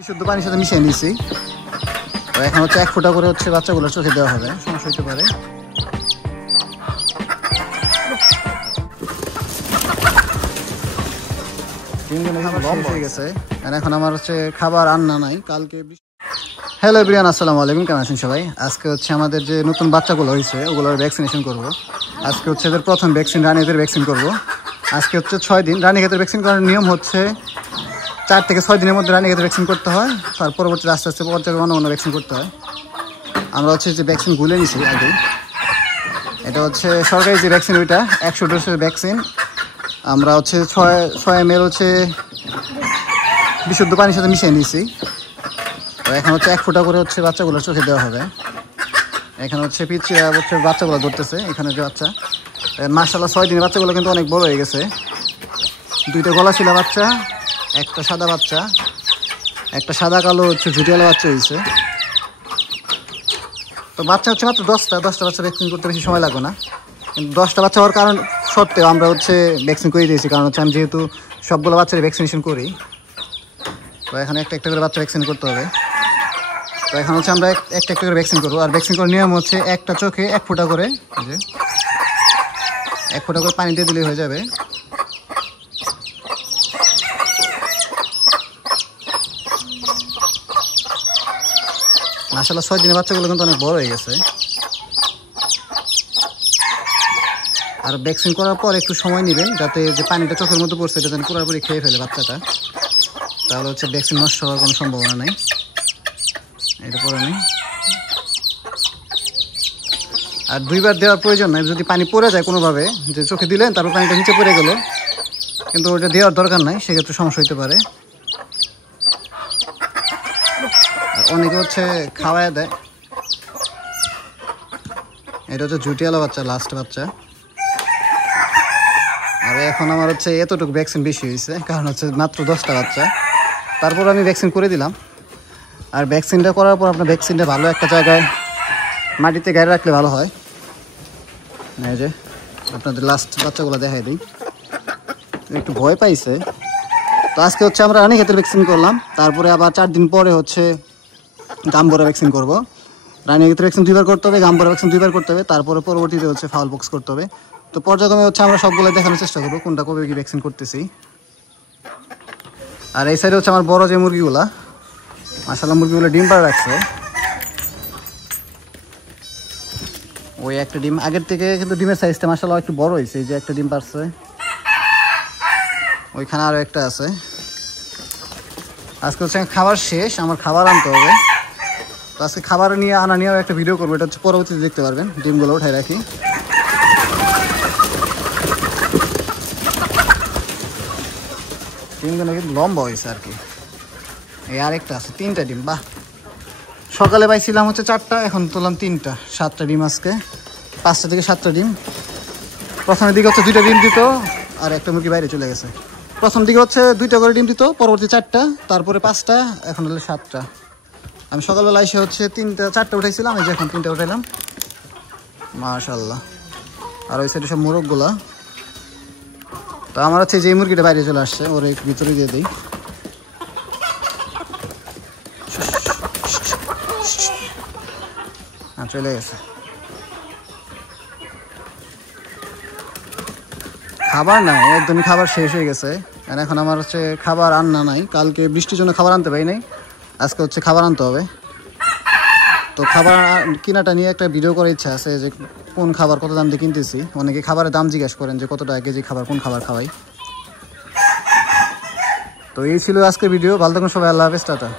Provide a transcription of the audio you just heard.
বিশুদ্ধ পানির সাথে মিশিয়ে নিয়েছি। তো এখন হচ্ছে 1 ফোঁটা করে হচ্ছে বাচ্চাগুলোর চোখে দেওয়া হবে, সমস্যা হতে পারে। এখন আমার হচ্ছে খাবার রান্না নাই কালকে। হ্যালো এভরিওয়ান, আসসালামু আলাইকুম, কেমন আছেন সবাই? আজকে হচ্ছে আমাদের যে নতুন বাচ্চাগুলো হয়েছে ওগুলোর ভ্যাকসিনেশন করব। আজকে হচ্ছে এদের প্রথম ভ্যাকসিন, রানীদের ভ্যাকসিন করব। আজকে হচ্ছে 6 দিন। রানীক্ষেতের ভ্যাকসিন করার নিয়ম হচ্ছে 4 থেকে 6 দিনের মধ্যে রানীক্ষেতের ভ্যাকসিন করতে হয়, তার পরবর্তীতে আস্তে আস্তে পর্যায়ে অন্য ভ্যাকসিন করতে হয়। আমরা হচ্ছে যে ভ্যাকসিন গুলে নিছি আগে, এটা হচ্ছে সরকারি যে ভ্যাকসিন, ওইটা 100 ডোজের ভ্যাকসিন। আমরা হচ্ছে 6 ml হচ্ছে বিশুদ্ধ পানির সাথে মিশিয়ে নিয়েছি। তো এখন হচ্ছে 1 ফোঁটা করে হচ্ছে বাচ্চাগুলোর চোখে দেওয়া হবে। এখানে হচ্ছে পিছিয়ে হচ্ছে বাচ্চাগুলো ধরতেছে, এখানে যে বাচ্চা মাশাআল্লাহ 6 দিনের বাচ্চাগুলো কিন্তু অনেক বড় হয়ে গেছে। 2টা গলা ছিল বাচ্চা, একটা সাদা বাচ্চা, একটা সাদা কালো হচ্ছে ঝুটিয়ালা বাচ্চা হয়েছে। তো বাচ্চা হচ্ছে মাত্র 10টা বাচ্চা ভ্যাকসিন করতে বেশি সময় লাগবে না, কিন্তু 10টা বাচ্চা হওয়ার কারণ সত্ত্বেও আমরা হচ্ছে ভ্যাকসিন করে দিয়েছি, কারণ হচ্ছে আমি যেহেতু সবগুলো বাচ্চার ভ্যাকসিনেশন করি। তো এখানে একটা করে বাচ্চা ভ্যাকসিন করতে হবে। তো এখন হচ্ছে আমরা একটা করে ভ্যাকসিন করবো। আর ভ্যাকসিন করার নিয়ম হচ্ছে একটা চোখে 1 ফোঁটা করে, 1 ফোঁটা করে পানি দিয়ে দিলেই হয়ে যাবে। মাশাআল্লাহ 6 দিনের বাচ্চাগুলো কিন্তু অনেক বড় হয়ে গেছে। আর ভ্যাকসিন করার পর একটু সময় নেবেন, যাতে যে পানিটা চোখের মধ্যে পড়ছে এটা যেন পুরোপুরি খেয়ে ফেলে বাচ্চাটা, তাহলে হচ্ছে ভ্যাকসিন নষ্ট হওয়ার কোনো সম্ভাবনা নেই। এটা পরে নেই। আর 2বার দেওয়ার প্রয়োজন নাই, যদি পানি পড়ে যায় কোনোভাবে, যে চোখে দিলেন তারপর পানিটা নিচে পড়ে গেল, কিন্তু ওটা দেওয়ার দরকার নাই, সেক্ষেত্রে সমস্যা হতে পারে। আর অনেকে হচ্ছে খাওয়ায় দেয়। এটা হচ্ছে ঝুটিয়ালা বাচ্চা, লাস্ট বাচ্চা। আর এখন আমার হচ্ছে এতটুকু ভ্যাকসিন বেশি হয়েছে, কারণ হচ্ছে মাত্র 10টা বাচ্চা। তারপর আমি ভ্যাকসিন করে দিলাম। আর ভ্যাকসিনটা করার পর আপনার ভ্যাকসিনটা ভালো একটা জায়গায় মাটিতে গাড়ি রাখলে ভালো হয়। এই যে আপনাদের লাস্ট বাচ্চাগুলো দেখাই দিই, একটু ভয় পাইছে। তো আজকে হচ্ছে আমরা রানীক্ষেতের ভ্যাকসিন করলাম, তারপরে আবার 4 দিন পরে হচ্ছে গাম্বরা ভ্যাকসিন করবো। রানীক্ষেতের ভ্যাকসিন 2বার করতে হবে, গাম্বরা ভ্যাকসিন 2বার করতে হবে, তারপরে পরবর্তীতে হচ্ছে ফাউল পক্স করতে হবে। তো পর্যায়ক্রমে হচ্ছে আমরা সবগুলো দেখানোর চেষ্টা করবো কোনটা কবে কি ভ্যাকসিন করতেছি। আর এই সাইডে হচ্ছে আমার বড় যে মুরগিগুলা, মাশাআল্লাহ মুরগিগুলো ডিম পাড়া রাখছে। ওই একটা ডিম আগের থেকে কিন্তু ডিমের সাইজটা মাশাআল্লাহ একটু বড় হয়েছে, এই যে একটা ডিম পারছে, ওইখানে আরও একটা আছে। আজকে হচ্ছে খাবার শেষ, আমার খাবার আনতে হবে। তো আজকে খাবার আনা নিয়েও একটা ভিডিও করবো, এটা হচ্ছে পরবর্তীতে দেখতে পারবেন। ডিমগুলো উঠাই রাখি। ডিমগুলো কিন্তু লম্বা হয়েছে আর কি। এই আরেকটা আছে, 3টা ডিম। বাহ, সকালে পাইছিলাম হচ্ছে 4টা, এখন তুললাম 3টা, 7টা ডিম আজকে। 5টা থেকে 7টা ডিম। প্রথমের দিকে হচ্ছে 2টা ডিম দিত, আর একটা মুরগি বাইরে চলে গেছে। প্রথম দিকে হচ্ছে 2টা করে ডিম দিত, পরবর্তী 4টা, তারপরে 5টা, এখন হলো 7টা। আমি সকালবেলা এসে হচ্ছে 4টা উঠাইছিলাম, এই যে এখন 3টা উঠাইলাম। মাশাআল্লাহ। আর ওই সাইডে সব মোরগগুলা। তো আমার হচ্ছে যে মুরগিটা বাইরে চলে আসছে, ওর একটু ভিতরে দিয়ে দিই। চলে গেছে। খাবার নাই, একদমই খাবার শেষ হয়ে গেছে। আর এখন আমার হচ্ছে খাবার রান্না নাই, কালকে বৃষ্টির জন্য খাবার আনতে পারি নাই, আজকে হচ্ছে খাবার আনতে হবে। তো খাবার কিনাটা নিয়ে একটা ভিডিও করার ইচ্ছা আছে, যে কোন খাবার কত দাম দিয়ে কিনতেছি। অনেকে খাবারের দাম জিজ্ঞেস করেন যে কত টাকা কেজি খাবার, কোন খাবার খাওয়াই। তো এই ছিল আজকের ভিডিও। ভালো থাকুন সবাই, আল্লাহ হাফেজ, টাটা।